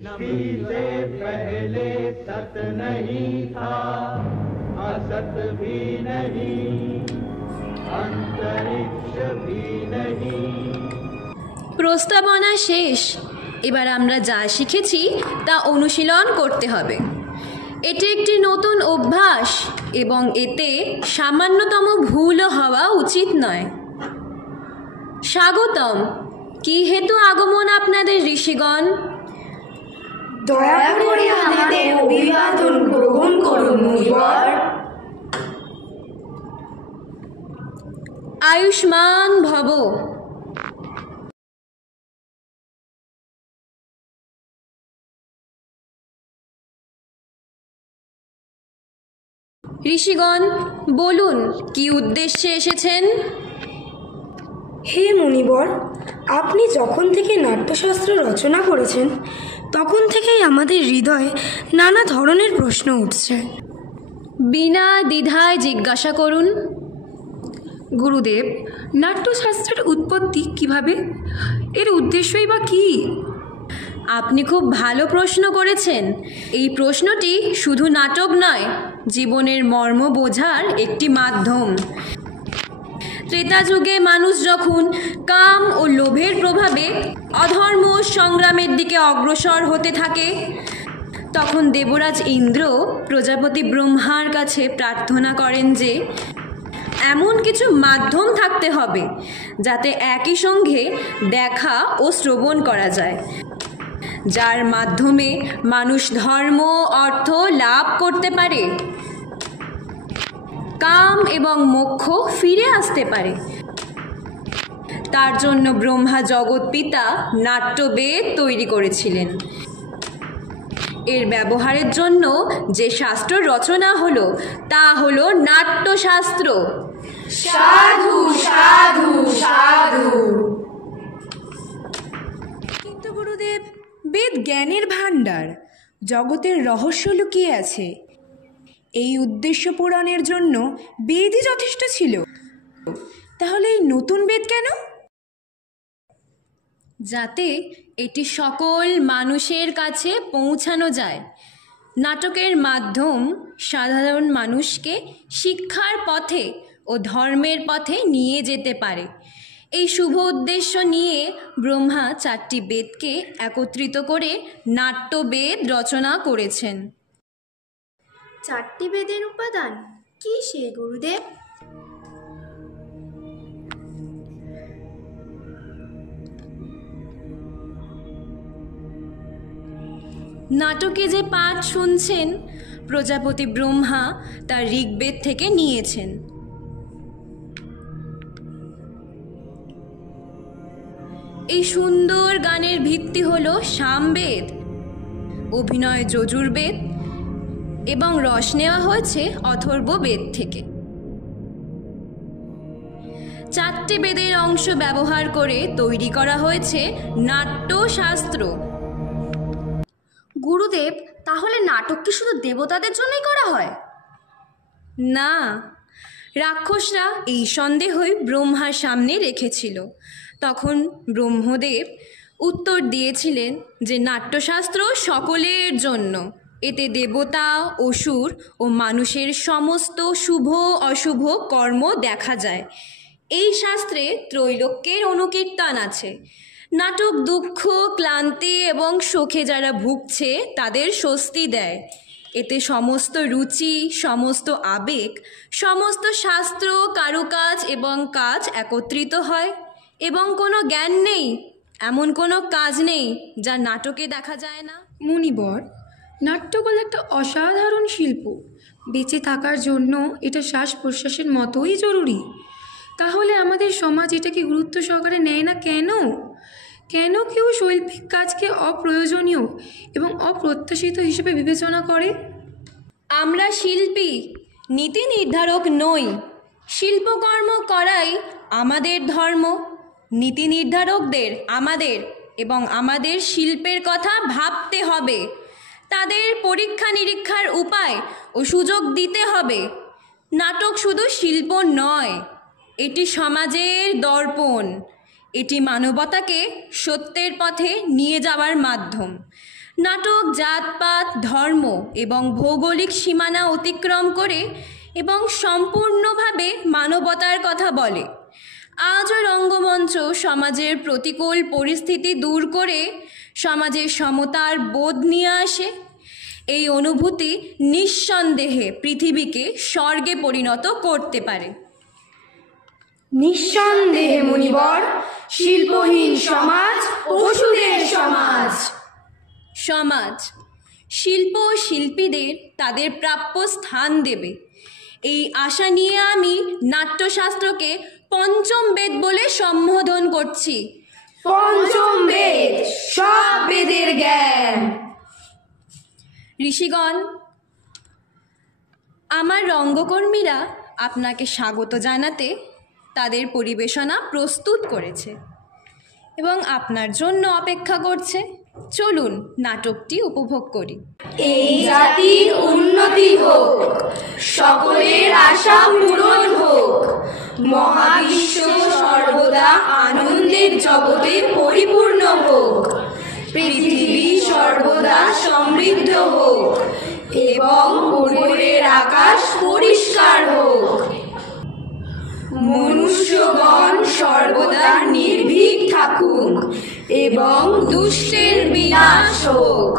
नबी से पहले सत नहीं था, असत भी नहीं, अंतरिक्ष भी नहीं। প্রস্তাবনা শেষ। এবার আমরা যা শিখেছি তা অনুশীলন করতে হবে। এটি একটি নতুন অভ্যাস এবং এতে সামান্যতম ভুলও হওয়া উচিত নয়। স্বাগতম। কি হেতু আগমন আপনাদের ঋষিগণ? দয়া করে আমাদের অভিবাদন গ্রহণ করুন মুনিবর। আয়ুষ্মান ভব। ঋষিগণ, বলুন কি উদ্দেশ্যে এসেছেন? হে মুনিবর, আপনি যখন থেকে নাট্যশাস্ত্র রচনা করেছেন তখন থেকেই আমাদের হৃদয়ে নানা ধরনের প্রশ্ন উঠছে। বিনা দ্বিধায় জিজ্ঞাসা করুন। গুরুদেব, নাট্যশাস্ত্রের উৎপত্তি কিভাবে? এর উদ্দেশ্যই বা কী? আপনি খুব ভালো প্রশ্ন করেছেন। এই প্রশ্নটি শুধু নাটক নয়, জীবনের মর্ম বোঝার একটি মাধ্যম। ত্রেতা যুগে মানুষ যখন কাম ও লোভের প্রভাবে অধর্ম সংগ্রামের দিকে অগ্রসর হতে থাকে, তখন দেবরাজ ইন্দ্র প্রজাপতি ব্রহ্মার কাছে প্রার্থনা করেন যে এমন কিছু মাধ্যম থাকতে হবে যাতে একই সঙ্গে দেখা ও শ্রবণ করা যায়, যার মাধ্যমে মানুষ ধর্ম অর্থ লাভ করতে পারে, কাম এবং মোক্ষ ফিরে আসতে পারে। তার জন্য ব্রহ্মা জগৎ পিতা নাট্যবেদ তৈরি করেছিলেন। এর ব্যবহারের জন্য যে শাস্ত্র রচনা হলো তা হলো নাট্যশাস্ত্র। সাধু সাধু সাধু। কিন্তু গুরুদেব, বেদ জ্ঞানের ভাণ্ডার, জগতের রহস্য লুকিয়ে আছে। এই উদ্দেশ্য পূরণের জন্য বেদই যথেষ্ট ছিল। তাহলে এই নতুন বেদ কেন? যাতে এটি সকল মানুষের কাছে পৌঁছানো যায়। নাটকের মাধ্যম সাধারণ মানুষকে শিক্ষার পথে ও ধর্মের পথে নিয়ে যেতে পারে। এই শুভ উদ্দেশ্য নিয়ে ব্রহ্মা 4টি বেদকে একত্রিত করে নাট্যবেদ রচনা করেছেন। 4টি বেদের উপাদান কি সেই গুরুদেব? নাটকে যে পাঠ শুনছেন, প্রজাপতি ব্রহ্মা তার ঋগ্বেদ থেকে নিয়েছেন। এই সুন্দর গানের ভিত্তি হল সামবেদ, অভিনয় যজুর্বেদ এবং রস নেওয়া হয়েছে অথর্ববেদ থেকে। 4টি বেদের অংশ ব্যবহার করে তৈরি করা হয়েছে নাট্যশাস্ত্র। গুরুদেব, তাহলে নাটক কি শুধু দেবতাদের জন্যই করা হয়? না, রাক্ষসরা এই সন্দেহই ব্রহ্মার সামনে রেখেছিল। তখন ব্রহ্মদেব উত্তর দিয়েছিলেন যে নাট্যশাস্ত্র সকলের জন্য। এতে দেবতা, অসুর ও মানুষের সমস্ত শুভ অশুভ কর্ম দেখা যায়। এই শাস্ত্রে ত্রৈলোক্যের অনুকীর্তন আছে। নাটক দুঃখ, ক্লান্তি এবং শোকে যারা ভুগছে তাদের স্বস্তি দেয়। এতে সমস্ত রুচি, সমস্ত আবেগ, সমস্ত শাস্ত্র, কারুকাজ এবং কাজ একত্রিত হয়। এবং কোনো জ্ঞান নেই, এমন কোনো কাজ নেই যা নাটকে দেখা যায় না। মুনিবর, নাট্যকলা একটা অসাধারণ শিল্প। বেঁচে থাকার জন্য এটা শ্বাস প্রশ্বাসের মতোই জরুরি। তাহলে আমাদের সমাজ এটাকে গুরুত্ব সহকারে নেয় না কেন? কেন কেউ শৈল্পিক কাজকে অপ্রয়োজনীয় এবং অপ্রত্যাশিত হিসেবে বিবেচনা করে? আমরা শিল্পী, নীতি নির্ধারক নই। শিল্পকর্ম করাই আমাদের ধর্ম। নীতি নির্ধারকদের আমাদের এবং আমাদের শিল্পের কথা ভাবতে হবে। তাদের পরীক্ষা নিরীক্ষার উপায় ও সুযোগ দিতে হবে। নাটক শুধু শিল্প নয়, এটি সমাজের দর্পণ। এটি মানবতাকে সত্যের পথে নিয়ে যাওয়ার মাধ্যম। নাটক জাতপাত, ধর্ম এবং ভৌগোলিক সীমানা অতিক্রম করে এবং সম্পূর্ণভাবে মানবতার কথা বলে। আজও রঙ্গমঞ্চ সমাজের প্রতিকূল পরিস্থিতি দূর করে সমাজের সমতার বোধ নিয়ে আসে। এই অনুভূতি নিঃসন্দেহে পৃথিবীকে স্বর্গে পরিণত করতে পারে। নিঃসন্দেহে মুনিবর, শিল্পহীন সমাজ পশুদের সমাজ। সমাজ শিল্প ও শিল্পীদের তাদের প্রাপ্য স্থান দেবে, এই আশা নিয়ে আমি নাট্যশাস্ত্রকে পঞ্চম বেদ বলে সম্বোধন করছি। পঞ্চম বেদ, সব বেদের জ্ঞান। ঋষিগণ, আমার রঙ্গকর্মীরা আপনাকে স্বাগত জানাতে তাদের পরিবেশনা প্রস্তুত করেছে এবং আপনার জন্য অপেক্ষা করছে। চলুন নাটকটি উপভোগ করি। এই জাতির উন্নতি হোক, সকলের আশা পূরণ হোক, মহাবিশ্ব সর্বদা আনন্দের জগতে পরিপূর্ণ হোক, পৃথিবী সর্বদা সমৃদ্ধ হোক এবং উপরের আকাশ পরিষ্কার হোক, মনুষ্যগণ সর্বদা নির্ভীক থাকুক এবং দুষ্টের বিনাশ হোক।